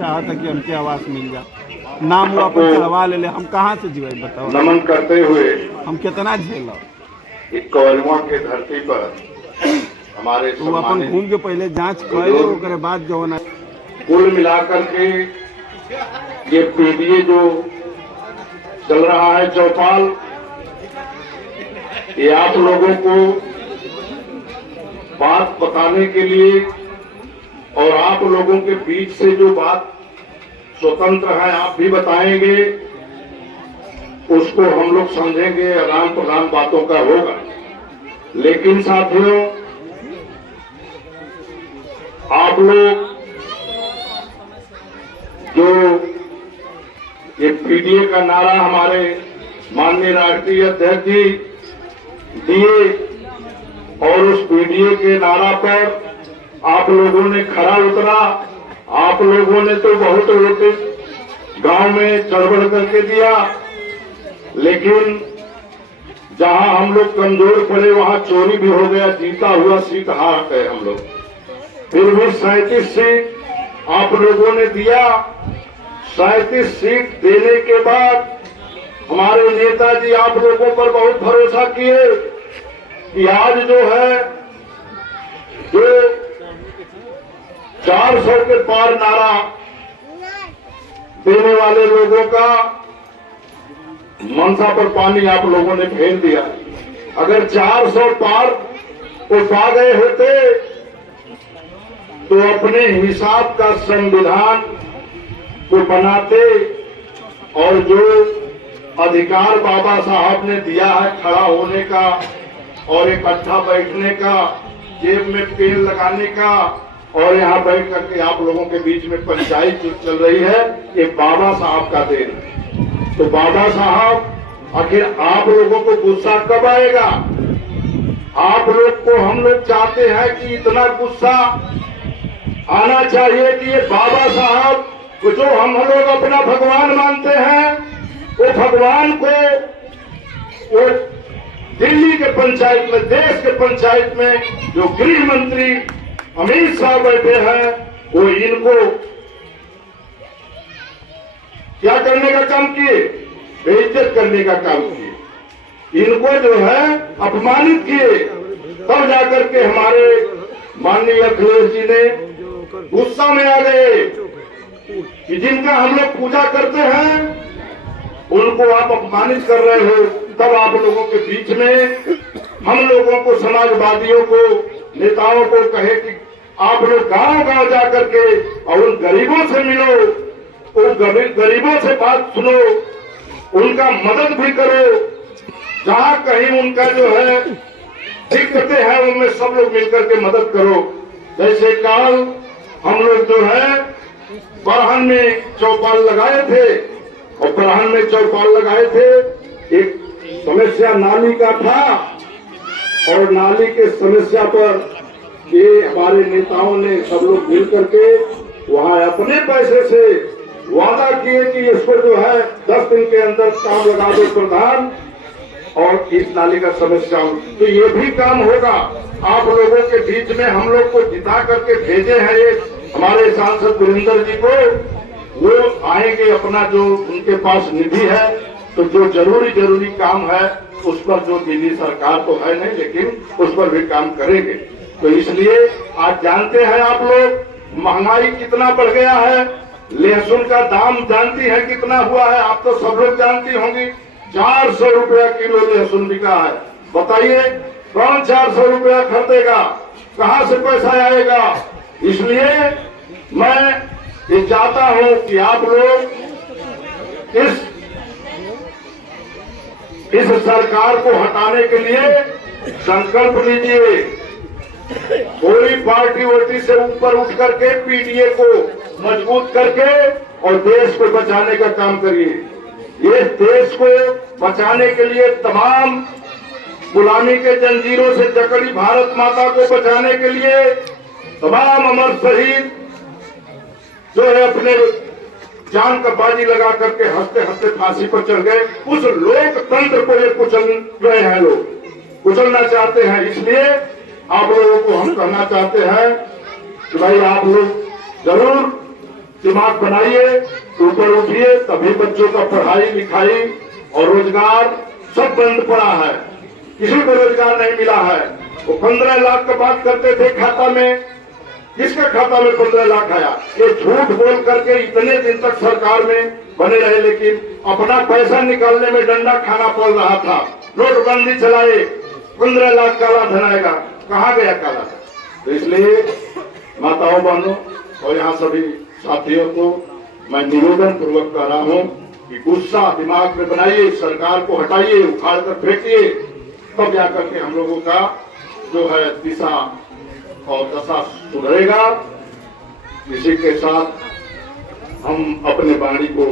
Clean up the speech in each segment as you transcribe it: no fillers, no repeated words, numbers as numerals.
चाहा था कि हमके आवास मिल जाए। नाम हुआ पर चढ़वा ले हम कहाँ से जीवे बताओ। नमन करते हुए हम कितना झेलो। इस कोरवा के धरती पर हमारे वो अपन घूम के पहले जांच करे ओकरे बाद जो ना कुल मिलाकर के ये पीडीए जो चल रहा है चौपाल, ये आप लोगों को बात बताने के लिए और आप लोगों के बीच से जो बात स्वतंत्र है आप भी बताएंगे, उसको हम लोग समझेंगे, आदान प्रदान बातों का होगा। लेकिन साथियों, आप लोग जो ये पीडीए का नारा हमारे माननीय राष्ट्रीय अध्यक्ष जी दिए और उस पीडीए के नारा पर आप लोगों ने खरा उतरा। आप लोगों ने तो बहुत वोट गांव में चढ़ करके दिया, लेकिन जहां हम लोग कमजोर पड़े वहां चोरी भी हो गया, जीता हुआ सीट हार गए हम लोग। फिर भी 37 सीट आप लोगों ने दिया। 37 सीट देने के बाद हमारे नेताजी आप लोगों पर बहुत भरोसा किए कि आज जो है जो 400 के पार नारा देने वाले लोगों का मनसा पर पानी आप लोगों ने फेर दिया। अगर 400 पार को पा गए होते तो अपने हिसाब का संविधान को बनाते और जो अधिकार बाबा साहब ने दिया है खड़ा होने का और इकट्ठा बैठने का, जेब में पेड़ लगाने का और यहाँ बैठ करके आप लोगों के बीच में पंचायत जो चल रही है, ये बाबा साहब का देन है। तो बाबा साहब, आखिर आप लोगों को गुस्सा कब आएगा? आप लोग को हम लोग चाहते हैं कि इतना गुस्सा आना चाहिए कि ये बाबा साहब को जो हम लोग अपना भगवान मानते हैं, वो भगवान को वो दिल्ली के पंचायत में, देश के पंचायत में जो गृह मंत्री अमित शाह बैठे हैं, वो इनको क्या करने का काम किए? बेइज्जत करने का काम किए। इनको जो है अपमानित किए। तब जाकर के हमारे माननीय अखिलेश जी ने गुस्सा में आ गए कि जिनका हम लोग पूजा करते हैं उनको आप अपमानित कर रहे हो। तब आप लोगों के बीच में हम लोगों को, समाजवादियों को, नेताओं को कहे कि आप लोग गांव-गांव जाकर के और उन गरीबों से मिलो, उन गरीबों से बात सुनो, उनका मदद भी करो। जहां कहीं उनका जो है दिक्कतें हैं उनमें सब लोग मिलकर के मदद करो। जैसे कल हम लोग जो है बरहन में चौपाल लगाए थे और बरहन में चौपाल लगाए थे, एक समस्या नाली का था और नाली के समस्या पर ये हमारे नेताओं ने सब लोग मिल करके वहां अपने पैसे से वादा किए कि इस पर जो है 10 दिन के अंदर काम लगा दो प्रधान और इस नाली का समस्या। तो ये भी काम होगा। आप लोगों के बीच में हम लोग को जिता करके भेजे हैं ये हमारे सांसद वीरेंद्र जी को, वो आएंगे, अपना जो उनके पास निधि है तो जो जरूरी काम है उस पर, जो दिल्ली सरकार तो है नहीं लेकिन उस पर भी काम करेंगे। तो इसलिए आज जानते हैं आप लोग महंगाई कितना बढ़ गया है। लहसुन का दाम जानती है कितना हुआ है? आप तो सब लोग जानती होंगी। 400 रुपया किलो लहसुन बिका है। बताइए कौन 400 रुपया खरीदेगा? कहाँ से पैसा आएगा? इसलिए मैं ये चाहता हूं कि आप लोग इस सरकार को हटाने के लिए संकल्प लीजिए। पूरी पार्टी वोटी से ऊपर उठ करके पीडीए को मजबूत करके और देश को बचाने का काम करिए। ये देश को बचाने के लिए तमाम गुलामी के जंजीरों से जकड़ी भारत माता को बचाने के लिए तमाम अमर शहीद जो है अपने जान का बाजी लगा करके हंसते हंसते फांसी पर चढ़ गए। उस लोकतंत्र को ये कुचल रहे हैं, लोग कुचलना चाहते हैं। इसलिए आप लोगों को हम कहना चाहते हैं कि भाई आप लोग जरूर दिमाग बनाइए, ऊपर उठिए, तभी बच्चों का पढ़ाई लिखाई और रोजगार सब बंद पड़ा है, किसी को रोजगार नहीं मिला है। वो 15 लाख का बात करते थे खाता में, किसका खाता में 15 लाख आया? ये झूठ बोल करके इतने दिन तक सरकार में बने रहे, लेकिन अपना पैसा निकालने में डंडा खाना पड़ रहा था। नोटबंदी चलाए, 15 लाख काला धन आएगा, कहाँ गया काला धन? तो इसलिए माताओं बहनों और यहाँ सभी साथियों को मैं निवेदन पूर्वक कर रहा हूँ कि गुस्सा दिमाग में बनाइए, सरकार को हटाइए, उखाड़ कर फेंकिए, तब जाकर के हम लोगों का जो है दिशा और दशा सुधरेगा। इसी के साथ हम अपने वाणी को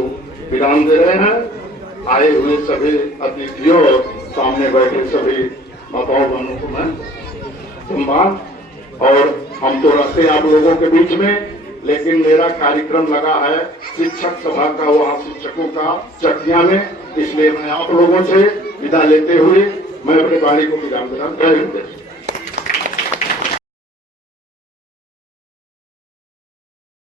विराम दे रहे हैं। आए हुए सभी अतिथियों और सामने बैठे सभी माताओं बहनों को मैं सम्मान, और हम तो रहते हैं आप लोगों के बीच में, लेकिन मेरा कार्यक्रम लगा है शिक्षक सभा का, वहाँ शिक्षकों का चकिया में, इसलिए मैं आप लोगों से विदा लेते हुए मैं अपनी वाणी को विराम दे रहा हूं। जय हिंद।